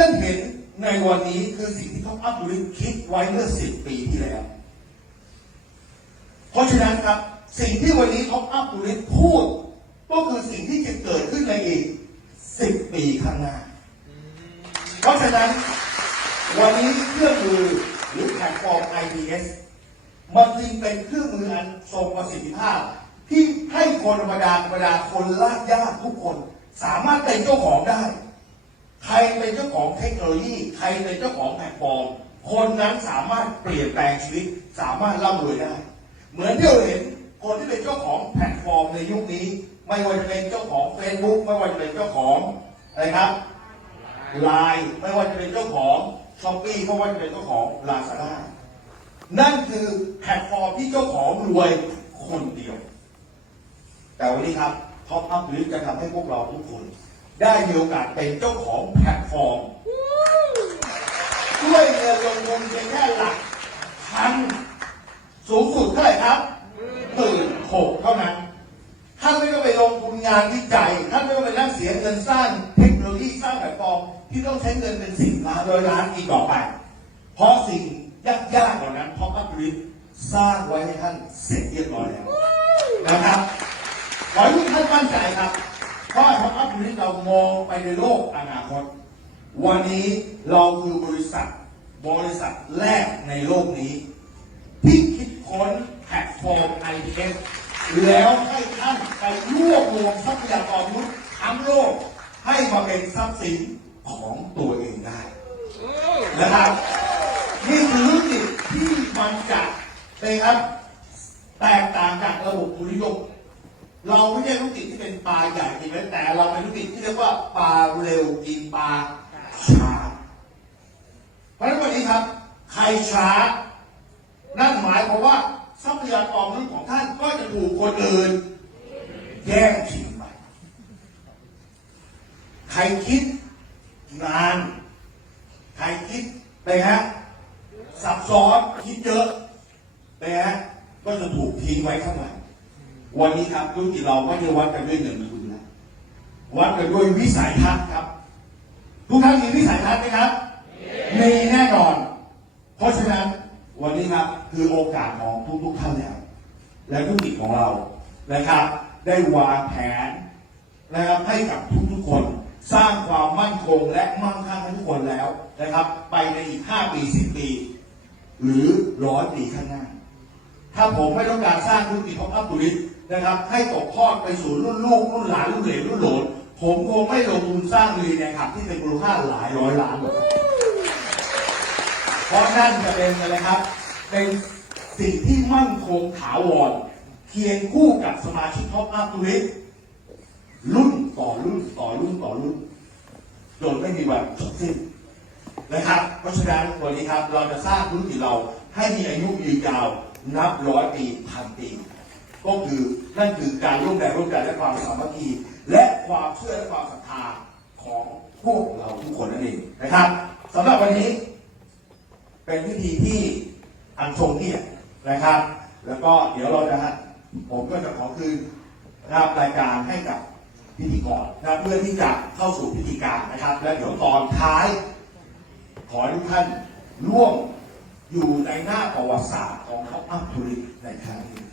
ท่านเห็นในวันนี้คือสิ่งที่ท็อปอัพดูริคิดไว้เมื่อสิบปีที่แล้ว เพราะฉะนั้นครับ สิ่งที่วันนี้ท็อปอัพดูริพูด ก็คือสิ่งที่จะเกิดขึ้นในอีกสิบปีข้างหน้า เพราะฉะนั้น วันนี้เครื่องมือหรือแพลตฟอร์ม IBS มันจึงเป็นเครื่องมืออันทรงประสิทธิภาพ ที่ให้คนธรรมดาธรรมดาคนลากยากทุกคน สามารถเป็นเจ้าของได้ เทคโนโลยีใครเป็นเจ้าของแพลตฟอร์ม คนนั้นสามารถเปลี่ยนแปลงชีวิต สามารถร่ำรวยได้ เหมือนที่เราเห็นคนที่เป็นเจ้าของแพลตฟอร์มในยุคนี้ ไม่ว่าจะเป็นเจ้าของ Facebook ไม่ว่าจะเป็นเจ้าของอะไรครับไลน์ไม่ว่าจะเป็นเจ้าของช้อปปี้ไม่ว่าจะเป็นเจ้าของลาซาด้านั่นคือแพลตฟอร์มที่เจ้าของรวยคนเดียว แต่วันนี้ครับท็อปอัพหรือจะทำให้พวกเราทุกคน ได้มีโอกาสเป็นเจ้าของแพลตฟอร์ม ด้วยเงินลงทุนเพียงแค่หลักพันสูงสุดเท่าไหร่ครับหมื่นหกเท่านั้น ท่านไม่ต้องไปลงทุนงานวิจัย ท่านไม่ต้องไปนั่งเสียเงินสร้างเทคโนโลยีสร้างแพลตฟอร์มที่ต้องใช้เงินเป็นสิบล้านร้อยล้านอีกต่อไป เพราะสิ่งยากๆเหล่านั้นท็อปอัพริสร้างไว้ให้ท่านเสร็จเรียบร้อยแล้วนะครับขอให้ทุกท่านมั่นใจครับเพราะท็อปอัพริเรามองไปในโลกอนาคต วันนี้เราคือบริษัทบริษัทแรกในโลกนี้ ที่คิดค้นแพลตฟอร์ม IPS แล้วให้ท่านไปรวบรวมทรัพยากรมนุษย์ทั้งโลกให้มาเป็นทรัพย์สินของตัวเองได้นะครับนี่คือธุรกิจที่มันจะนะครับแตกต่างจากระบบทุนนิยมเราไม่ใช่ธุรกิจที่เป็นปลาใหญ่จริงไหมแต่เราเป็นธุรกิจที่เรียกว่าปลาเร็วกินปลา เพราะฉะนั้นวันนี้ครับ ใครช้า นั่นหมายความว่าทรัพยากรมนุษย์ของท่านก็จะถูกคนอื่น แย่งชิงไปใครคิดนาน ใครคิดไปฮะซับซ้อนคิดเยอะไปฮะก็จะถูกทิ้งไว้ข้างหลังวันนี้ครับธุรกิจเราไม่ได้วัดกันด้วยเงินทุนนะวัดกันด้วยวิสัยทัศน์ครับ ทุกท่านมีวิสัยทัศน์ไหมครับ มีแน่นอน เพราะฉะนั้นวันนี้ครับคือโอกาสของทุกๆท่านแล้วและธุรกิจของเรานะครับ ได้วางแผนนะครับให้กับทุกๆคนสร้างความมั่นคงและมั่งคั่งให้ทุกคนแล้วนะครับ ไปในอีก 5 ปี 10 ปี หรือร้อยปีข้างหน้า ถ้าผมไม่ต้องการสร้างธุรกิจของอัพตุลิสนะครับ ให้ตกทอดไปสู่รุ่นลูกรุ่นหลานรุ่นเหลนรุ่นโหลนผมคงไม่ลงทุนสร้างรีเนะครับที่เป็นมูลค่าหลายร้อยล้านหรอก เพราะนั่นจะเป็นอะไรครับ เป็นสิ่งที่มั่นคงถาวรเคียงคู่กับสมาชิกท็อปอัพตุลิสรุ่นต่อรุ่นต่อรุ่นต่อรุ่นโดยไม่มีวันจบสิ้นนะครับ เพราะฉะนั้นวันนี้ครับเราจะสร้างธุรกิจเราให้มีอายุยืนยาวนับร้อยปีพันปีก็คือนั่นคือการร่วมแรงร่วมใจและความสามัคคีและความเชื่อและความศรัทธาของพวกเราทุกคนนั่นเองนะครับสำหรับวันนี้ เป็นพิธีที่อันทรงเกียรตินะครับ แล้วก็เดี๋ยวเราจะผมก็จะขอคืนนะครับรายการให้กับพิธีกรนะเพื่อที่จะเข้าสู่พิธีการนะครับ และเดี๋ยวตอนท้าย ขอให้ทุกท่านร่วมอยู่ในหน้าประวัติศาสตร์ของท็อปอัพธุริในครั้งนี้